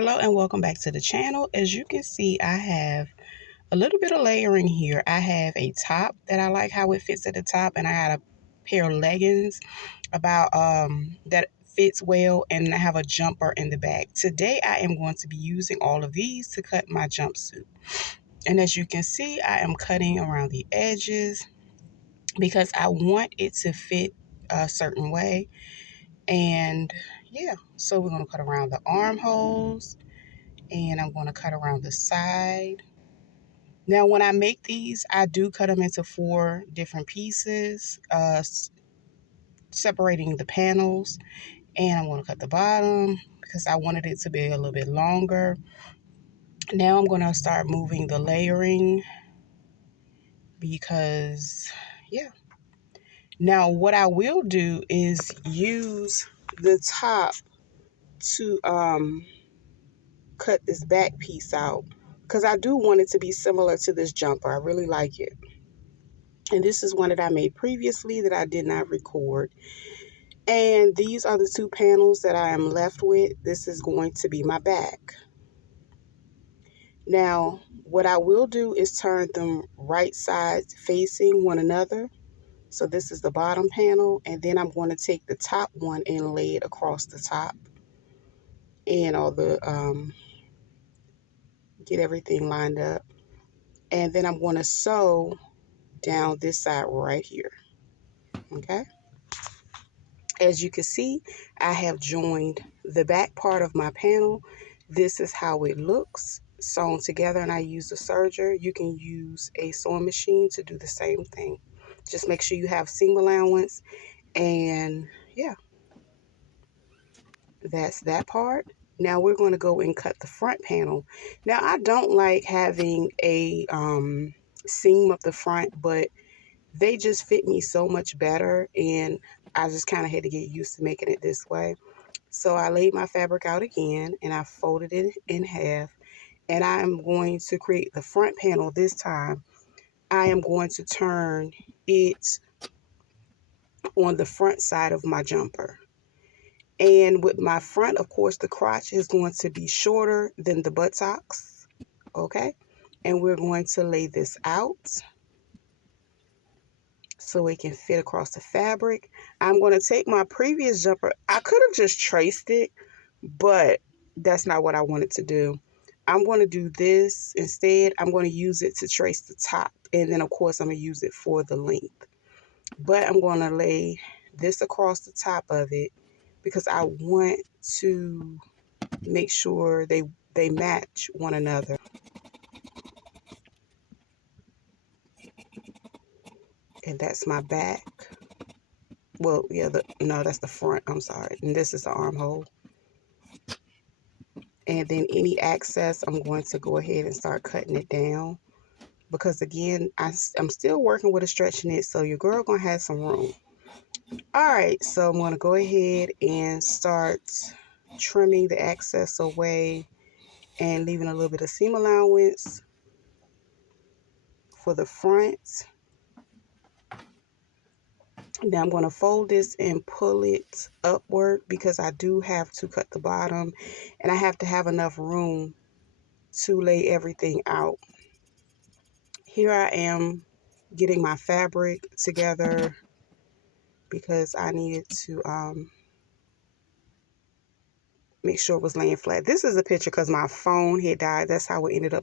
Hello and welcome back to the channel. As you can see, I have a little bit of layering here. I have a top that I like how it fits at the top, and I got a pair of leggings that fits well, and I have a jumper in the back. Today I am going to be using all of these to cut my jumpsuit. And as you can see, I am cutting around the edges because I want it to fit a certain way. And yeah, so we're going to cut around the armholes, and I'm going to cut around the side. Now, when I make these, I do cut them into 4 different pieces, separating the panels. And I'm going to cut the bottom because I wanted it to be a little bit longer. Now I'm going to start moving the layering because, yeah. Now, what I will do is use the top to cut this back piece out because I do want it to be similar to this jumper. I really like it. And this is one that I made previously that I did not record. And these are the 2 panels that I am left with. This is going to be my back. Now, what I will do is turn them right sides facing one another. So this is the bottom panel, and then I'm going to take the top one and lay it across the top. And all the get everything lined up. And then I'm going to sew down this side right here. Okay? As you can see, I have joined the back part of my panel. This is how it looks sewn together, and I use a serger. You can use a sewing machine to do the same thing. Just make sure you have seam allowance, and yeah, that's that part. Now we're going to go and cut the front panel. Now I don't like having a seam up the front, but they just fit me so much better, and I just kind of had to get used to making it this way. So I laid my fabric out again, and I folded it in half, and I am going to create the front panel this time. I am going to turn it on the front side of my jumper. And with my front, of course, the crotch is going to be shorter than the buttocks, okay? And we're going to lay this out so it can fit across the fabric. I'm going to take my previous jumper. I could have just traced it, but that's not what I wanted to do. I'm going to do this instead. I'm going to use it to trace the top, and then of course I'm going to use it for the length. But I'm going to lay this across the top of it because I want to make sure they match one another. And that's my back. Well, yeah, no, that's the front. I'm sorry. And this is the armhole. And then any excess, I'm going to go ahead and start cutting it down. Because again, I'm still working with a stretch knit, so your girl going to have some room. Alright, so I'm going to go ahead and start trimming the excess away and leaving a little bit of seam allowance for the front. Now I'm going to fold this and pull it upward because I do have to cut the bottom, and I have to have enough room to lay everything out. Here I am getting my fabric together because I needed to make sure it was laying flat. This is a picture because my phone had died. That's how it ended up